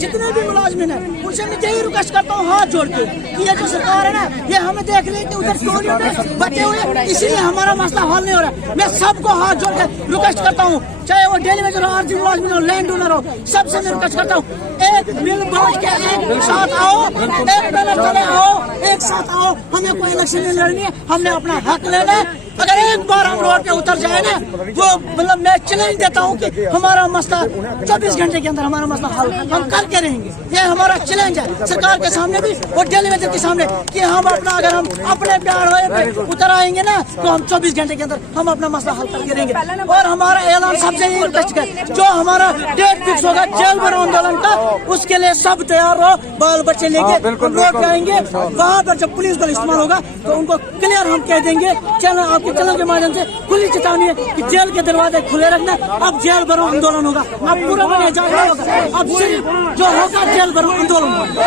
जितने भी मुलाजिम है उनसे मैं यही रिक्वेस्ट करता हूँ हाथ जोड़ के कि ये जो सरकार है ना ये हमें देख रही है उधर टोलियों में बचे हुए, इसलिए हमारा मसला हल नहीं हो रहा। मैं सबको हाथ जोड़ के रिक्वेस्ट करता हूँ, चाहे वो डेली में आरजी मुलाजिम हो, लैंड ओनर हो, सबसे मैं रिक्वेस्ट करता हूँ एक मिल बांट के एक साथ आओ, एक बैनर चले आओ, एक साथ आओ। हमें कोई इलेक्शन नहीं लड़नी है, हमने अपना हक लेना है। अगर एक बार हम रोड पे उतर जाए ना, वो मतलब मैं चैलेंज देता हूँ कि हमारा मसला 24 घंटे के अंदर हमारा मसला हल हम करके रहेंगे। ये हमारा चैलेंज है सरकार के सामने भी और डेलीवेटर के सामने कि हम अपना अगर हम अपने प्यार पे उतर आएंगे ना तो हम 24 घंटे के अंदर हम अपना मसला हल करके रहेंगे। और हमारा ऐलान सबसे यही रिक्वेस्ट है, जो हमारा डेट फिक्स होगा जेल भरो आंदोलन का, उसके लिए सब तैयार रहो, बाल बच्चे लेके रोड पे आएंगे। वहाँ पर जब पुलिस बल इस्तेमाल होगा तो उनको क्लियर हम कह देंगे, चैनल आपके चैनल के माध्यम से खुली चेतावनी है कि जेल के दरवाजे खुले रखना। अब जेल भरो आंदोलन होगा, अब पूरा बने जाना होगा, अब सिर्फ जो होगा जेल भरो आंदोलन होगा।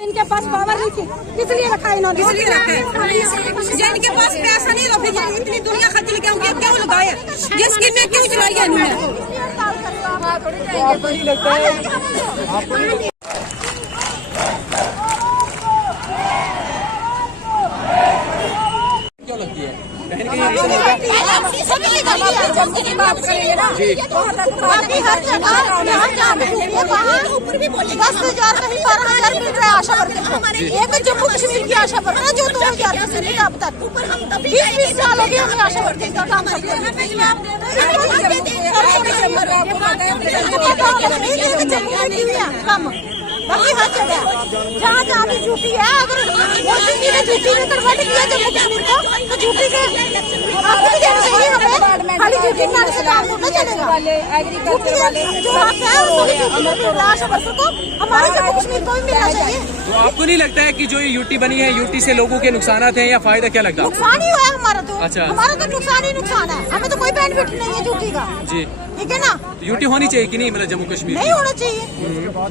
इनके पास पावर नहीं थी, इसलिए रखा इन्होंने। जिनके पास पैसा नहीं रखा, इतनी दुनिया खर्च क्यों लगाया, जिसकी में क्यों चलाई है इन्होंने। क्या लगती है बहन हर जगह मिल रहा है आशा वर्कर। एक जम्मू कश्मीर की आशा वर्कर जो 2000 से लेकर अब तक 20 साल हो गए हमें आशा वर्कर का काम करते हैं। बाकी हर जगह जहाँ जहाँ भी ड्यूटी है, अगर मोदी जी ने ड्यूटी में कन्वर्ट किया जम्मू कश्मीर को तो ड्यूटी के आपको भी देना चाहिए हमें। खाली ड्यूटी में से काम होना चलेगा। एग्रीकल्चर वाले जो हक है को हमारे जम्मू कश्मीर को भी मिलना चाहिए। तो आपको नहीं लगता है कि जो ये यूटी बनी है, यूटी से लोगों के नुकसान हैं या फायदा क्या लगता है? नुकसान ही हुआ है हमारा तो। अच्छा, हमारा तो नुकसान ही नुकसान है, हमें तो कोई बेनिफिट नहीं है ड्यूटी का। जी ठीक है ना। यूटी होनी चाहिए कि नहीं, मतलब जम्मू कश्मीर नहीं होना चाहिए,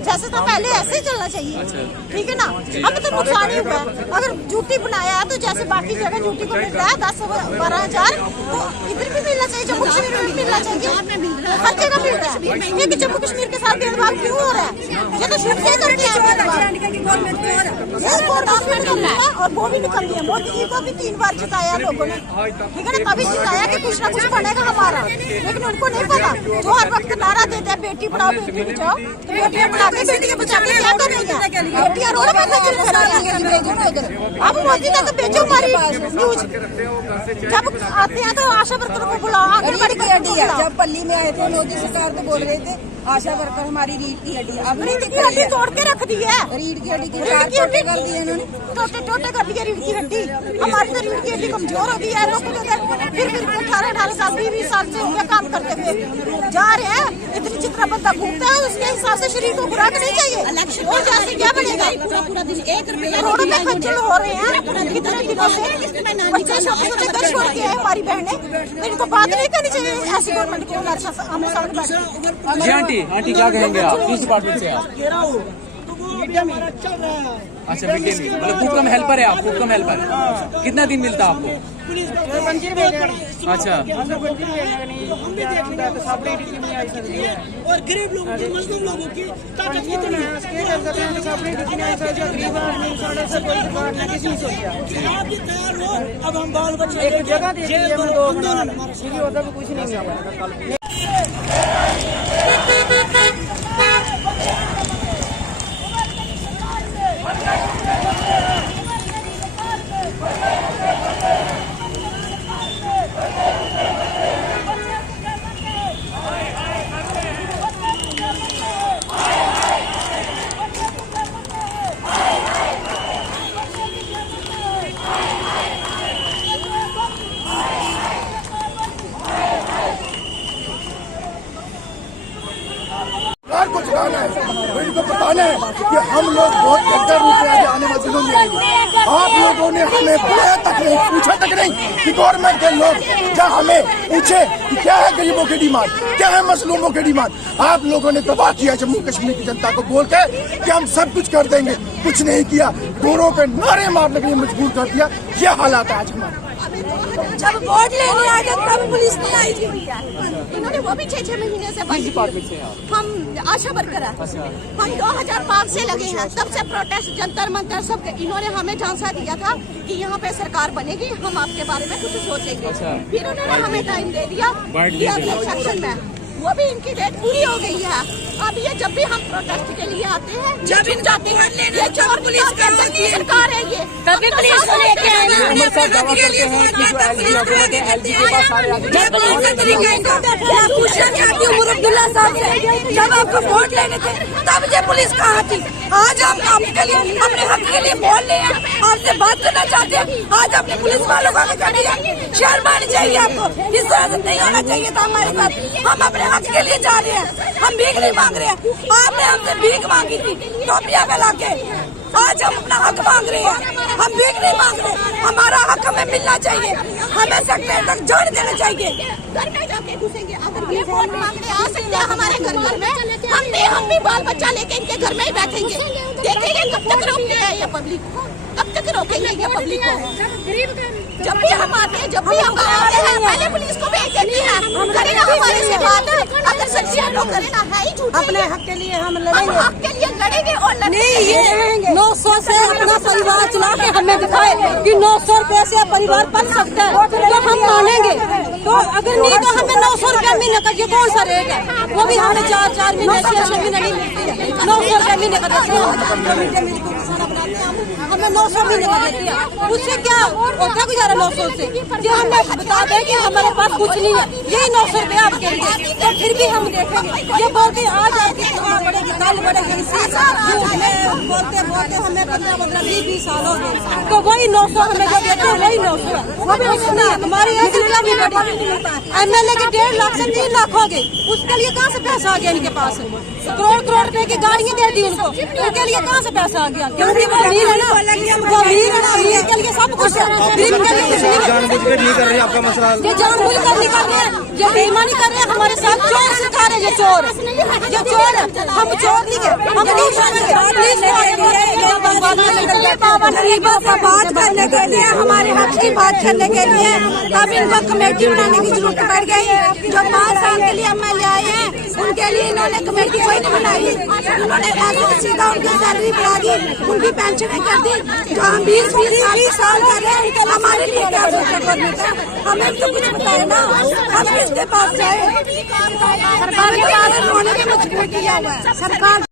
जैसे था पहले ऐसे ही चलना चाहिए। अच्छा। ठीक है ना। हमें तो नुकसान ही हुआ है। अगर ड्यूटी बनाया है तो जैसे बाकी जगह ड्यूटी को मिल रहा है 10-12 हजार, तो इधर भी मिलना चाहिए, जम्मू कश्मीर में भी मिलना चाहिए। हर जगह मिल रहा है, ये जम्मू कश्मीर के साथ भेदभाव क्यों हो रहा है? ये तो शुरू से करते हैं और वो भी निकल गया। मोदी जी को भी 3 बार जिताया लोगों ने, ठीक है ना, तभी जिताया कि कुछ ना कुछ बनेगा हमारा, लेकिन उनको नहीं पता। जो हर वक्त नारा देते हैं बेटी पढ़ाओ बेटी बचाओ, तो बेटियां पढ़ा के बेटियां बचा के क्या करेंगे? बेटियां रोड पर अब मोदी ने तो बेचो हमारी न्यूज। जब आते हैं तो आशा वर्कर को बुलाओ, आंगनबाड़ी की हड्डी है। जब पल्ली में आए थे मोदी सरकार तो बोल रहे थे आशा वर्कर हमारी रीढ़ की हड्डी, अब रीढ़ की हड्डी तोड़ के रख दी है। रीढ़ की हड्डी टोटे कर दिए इन्होंने, टोटे कर दिए रीढ़ की हड्डी। हमारी तो रीढ़ की हड्डी कमजोर हो गई है। लोग फिर 18 साल 20 साल से हो गया काम करते हुए जा रहे हैं। इतनी जितना बंदा घूमता है उसके हिसाब से शरीर को खुराक नहीं चाहिए। और जैसे क्या बनेगा? पूरा दिन 1 रुपया रोड पे खज्जल हो रहे हैं कितने दिनों से। बच्चे छोटे छोटे घर छोड़ के हमारी बहनें, इनको बात नहीं करनी चाहिए ऐसी गवर्नमेंट को। हमें सामने जी आंटी क्या कहेंगे आप? किस डिपार्टमेंट से आप? चल रहा है। अच्छा, मिड डे मील मतलब फूड कम हेल्पर है आप? फूड कम हेल्पर कितना दिन मिलता है आपको? अच्छा, और गरीब लोगों की, मजलूम लोगों की ताकत कितनी है? आप भी तैयार हो, अब हम बाल बच्चे एक जगह कुछ नहीं। कुछ गाना है तो इनको बताना है कि हम लोग बहुत बेहतर रूप में आगे आने वाले दिनों में आएंगे। आप लोगों ने हमें बुलाया तक नहीं, पूछा तक नहीं कि गवर्नमेंट के लोग क्या हमें पूछे कि क्या है गरीबों की डिमांड, क्या है मजलूमों की डिमांड। आप लोगों ने तबाह किया जम्मू कश्मीर की जनता को बोल के कि हम सब कुछ कर देंगे, कुछ नहीं किया। गोरों पे नारे मारने के लिए मजबूर कर दिया। ये हालात है आज हमारे। जब वोट लेने आ गए तब पुलिस नहीं आई थी। इन्होंने वो भी 6-6 महीने से बंद डिपार्टमेंट से आप हम आशा वर्कर हैं। हम 2005 से लगे हैं, तब से प्रोटेस्ट जंतर मंतर सब। इन्होंने हमें झांसा दिया था कि यहाँ पे सरकार बनेगी, हम आपके बारे में कुछ सोचेंगे। फिर उन्होंने हमें टाइम दे दिया कि अगले सेक्शन में, वो भी इनकी डेट पूरी हो गई है। अब ये जब भी हम प्रोटेस्ट के लिए आते हैं, जब इन जाते हैं, ये चोर पुलिस की सरकार है ये। तभी पुलिस को लेके आए ना। उमर साहब दावा करते हैं कि जो एलजी हुकूमत है, एलजी के पास सारे उमर अब्दुल्ला साहब से जब आपको वोट लेने थे तब ये पुलिस कहाँ थी? आज हम आपके लिए अपने हक के लिए बोल रहे हैं, आपसे बात करना चाहते हैं। आज अपने पुलिस वालों को आगे कर दिया, शर्म आनी चाहिए आपको। इस तरह से नहीं होना चाहिए था हमारे साथ। हम अपने हक के लिए जा रहे हैं, हम भीख नहीं मांग रहे हैं। आपने हमसे भीख मांगी थी टोपिया फैला के, आज हम अपना हक मांग रहे हैं। हम भीख नहीं मांग रहे, हमारा हक हमें मिलना चाहिए। हमें सेक्टर तक जाने देना चाहिए। घर में जाके घुसेंगे, अगर ये वोट मांगने आ सकते हैं हमारे घर में, हम भी बाल बच्चा लेके इनके घर में ही बैठेंगे। देखेंगे कब तक रोकते हैं ये पब्लिक को, कब तक रोकेंगे ये पब्लिक को। जब भी हम आते हैं, जब भी हम आते हैं, पहले पुलिस को भेज देती है। करे ना हमारे से बात, अगर सच्ची हम लोग करे ना है ही झूठ। अपने हक के लिए हम लड़ेंगे, हक के लिए लड़ेंगे और लड़ेंगे। 900 से अपना परिवार चला के हमें दिखाए कि 900 रुपए से परिवार पल सकता है तो हम मानेंगे। तो अगर नहीं तो हमें 900 रुपए महीने का ये कौन सा रेट है? वो भी हमें 4-4 महीने 6-6 महीने नहीं मिलती है। 900 रुपए महीने का देती है, हमें 900 महीने का देती है। उससे क्या होता गुजारा 900 से? जो हमें बता दें कि हमारे पास कुछ नहीं है, यही 900 रुपए आपके लिए, तो फिर भी हम देखेंगे। ये बोलते आज आपकी तनख्वाह बढ़ेगी, कल बढ़ेगी, बोलते बोलते हमें 15-20 साल हो गए। तो वही 900 हमें जो देते हैं वही 900 है, वो भी कुछ नहीं है। हमारी ऐसी भी बढ़ी, MLA के 1.5 लाख से 3 लाख हो गए। उसके लिए कहाँ से पैसा आ गया इनके पास? करोड़ रुपए की गाड़ियाँ दे दी उनको, उनके लिए कहाँ से पैसा आ गया? क्योंकि वो अमीर है ना, वो अमीर है ना, अमीर के लिए सब कुछ है, गरीब के लिए कुछ नहीं है। जानबूझकर नहीं कर रहे आपका मसला। ये जानबूझकर नहीं कर रहे हैं, ये बेईमानी कर रहे हैं हमारे साथ। चोर सरकार है, ये चोर है, हम चोर नहीं है, हम पुलिस गरीबों से बात करने के लिए, हमारे हक की बात करने के लिए अब इनको कमेटी बनाने की जरूरत पड़ गई। जो 5 साल के लिए MLA आए हैं उनके लिए इन्होंने कमेटी कोई नहीं बनाई। उन्होंने ऐसे सीधा उनकी सैलरी बढ़ा दी, उनकी पेंशनें कर दी। जो हम 20 साल कर रहे हैं हमारे लिए क्या गवर्नमेंट है? हमें तो कुछ बताए ना, हम किसके पास जाए? सरकार ने उन्होंने भी मजबूर किया हुआ है। सरकार